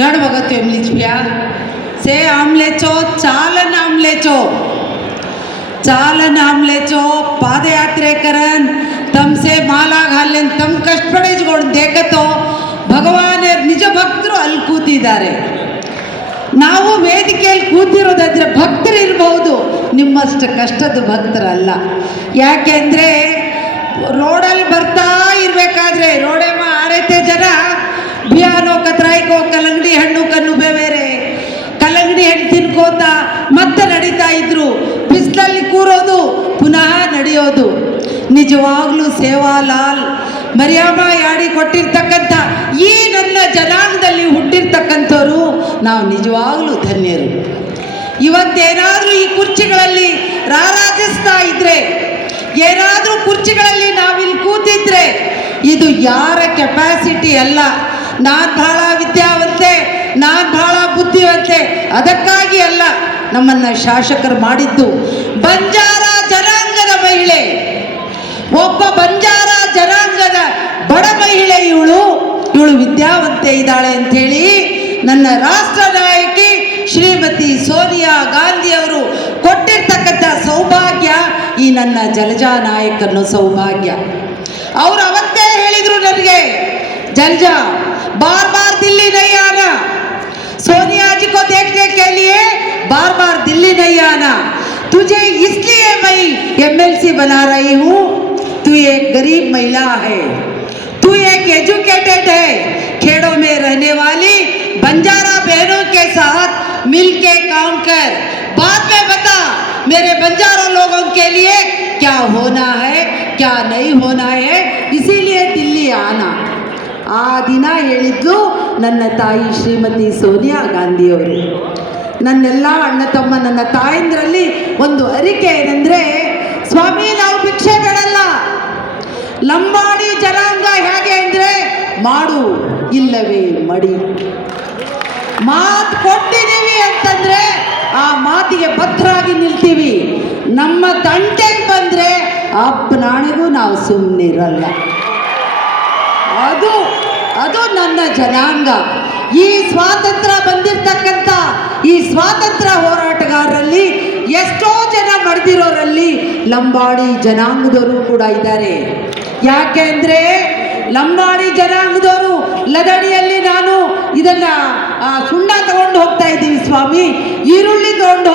गढ़ भगत एमलीच पिया से आमलेचो चालन आमलेचो पादयात्रे करन तम से माला घालन तम कष्ट पड़े देखतो भगवान निज भक्तರು ಅಲ್ಲಿ ಕೂತಿದ್ದಾರೆ. ನಾವು ವೇದಿಕೆಯಲ್ಲಿ ಕೂತಿರೋದಾದ್ರೆ ಭಕ್ತರು ಇರಬಹುದು, ನಿಮ್ಮಷ್ಟು ಕಷ್ಟದ ಭಕ್ತರಲ್ಲ. ಯಾಕೆಂದರೆ ರೋಡಲ್ಲಿ ಬರ್ತಾ ಇರಬೇಕಾದ್ರೆ ರೋಡೆಮ್ಮ ಆರೈತೆ ಜನ ಬಿಯಾನೋ ಕತ್ರಾಯ್ಕೋ ಕಲ್ಲಂಗಡಿ ಹಣ್ಣು ಕಣ್ಣು ಬೇರೆ ಕಲ್ಲಂಗಡಿ ಹಣ್ಣು ತಿನ್ಕೋತಾ ಮತ್ತೆ ನಡೀತಾ ಇದ್ರು. ಬಿಸಿಲಲ್ಲಿ ಕೂರೋದು ಪುನಃ ನಡೆಯೋದು. ನಿಜವಾಗ್ಲೂ ಸೇವಾಲಾಲ್ ಮರಿಯಮ್ಮ ಯಾಡಿ ಕೊಟ್ಟಿರ್ತಕ್ಕಂಥ ಈ ನನ್ನ ಜನಾಂಗದಲ್ಲಿ ಹುಟ್ಟಿರ್ತಕ್ಕಂಥವ್ರು ನಾವು ನಿಜವಾಗ್ಲೂ ಧನ್ಯರು. ಇವತ್ತೇನಾದರೂ ಈ ಕುರ್ಚಿಗಳಲ್ಲಿ ರಾರಾಜಿಸ್ತಾ ಇದ್ರೆ, ಏನಾದರೂ ಕುರ್ಚಿಗಳಲ್ಲಿ ನಾವಿಲ್ಲಿ ಕೂತಿದ್ರೆ ಇದು ಯಾರ ಕೆಪಾಸಿಟಿ ಅಲ್ಲ. ನಾನು ಬಹಳ ವಿದ್ಯಾವಂತೆ, ನಾನು ಬಹಳ ಬುದ್ಧಿವಂತೆ ಅದಕ್ಕಾಗಿ ಅಲ್ಲ. ನಮ್ಮನ್ನು ಶಾಸಕರು ಮಾಡಿದ್ದು ಬಂಜಾರ ಜನಾಂಗದ ಮಹಿಳೆ, ಒಬ್ಬ ಬಂಜಾರ ಜನಾಂಗದ ಬಡ ಮಹಿಳೆ. ಇವಳು ವಿದ್ಯಾವಂತೆ ಇದ್ದಾಳೆ ಅಂಥೇಳಿ ನನ್ನ ರಾಷ್ಟ್ರ ನಾಯಕಿ ಶ್ರೀಮತಿ ಸೋನಿಯಾ ಗಾಂಧಿ ಅವರು ಕೊಟ್ಟಿರ್ತಕ್ಕಂಥ ಸೌಭಾಗ್ಯ ಈ ನನ್ನ ಜಲಜಾ ನಾಯಕನ ಸೌಭಾಗ್ಯ. ಅವರು ಅವತ್ತೇ ಹೇಳಿದರು ನನಗೆ, जलजा बार बार दिल्ली नहीं आना, सोनिया जी को देखने के लिए बार बार दिल्ली नहीं आना, तुझे इसलिए मैं एमएलसी बना रही हूँ, तू एक गरीब महिला है, तू एक एजुकेटेड है, खेड़ों में रहने वाली बंजारा बहनों के साथ मिलके काम कर, बाद में बता मेरे बंजारा लोगों के लिए क्या होना है क्या नहीं होना है, इसीलिए दिल्ली आना. ಆ ದಿನ ಹೇಳಿದ್ದು ನನ್ನ ತಾಯಿ ಶ್ರೀಮತಿ ಸೋನಿಯಾ ಗಾಂಧಿಯವರು. ನನ್ನೆಲ್ಲ ಅಣ್ಣ ತಮ್ಮ ನನ್ನ ತಾಯಂದ್ರಲ್ಲಿ ಒಂದು ಅರಿಕೆ ಏನಂದರೆ, ಸ್ವಾಮಿ ನಾವು ಭಿಕ್ಷೆ ಬೇಡಲ್ಲ, ಲಂಬಾಣಿ ಜನಾಂಗ ಹೇಗೆ ಅಂದರೆ ಮಾಡು ಇಲ್ಲವೇ ಮಡಿ, ಮಾತು ಕೊಟ್ಟಿದ್ದೀವಿ ಅಂತಂದರೆ ಆ ಮಾತಿಗೆ ಭದ್ರಾಗಿ ನಿಲ್ತೀವಿ. ನಮ್ಮ ತಂಟೆಗೆ ಬಂದರೆ ಅಪ್ಪನಾಣಿಗೂ ನಾವು ಸುಮ್ಮನಿರಲ್ಲ. ಅದು ನನ್ನ ಜನಾಂಗ. ಈ ಸ್ವಾತಂತ್ರ್ಯ ಬಂದಿರತಕ್ಕಂಥ ಈ ಸ್ವಾತಂತ್ರ್ಯ ಹೋರಾಟಗಾರರಲ್ಲಿ ಎಷ್ಟೋ ಜನ ಮಡಿದಿರೋರಲ್ಲಿ ಲಂಬಾಣಿ ಜನಾಂಗದವರು ಕೂಡ ಇದ್ದಾರೆ. ಯಾಕೆ ಅಂದರೆ ಲಂಬಾಣಿ ಜನಾಂಗದವರು ಲದಡಿಯಲ್ಲಿ ನಾನು ಇದನ್ನು ಸುಣ್ಣ ತಗೊಂಡು ಹೋಗ್ತಾ ಇದ್ದೀವಿ ಸ್ವಾಮಿ, ಈರುಳ್ಳಿ ತಗೊಂಡು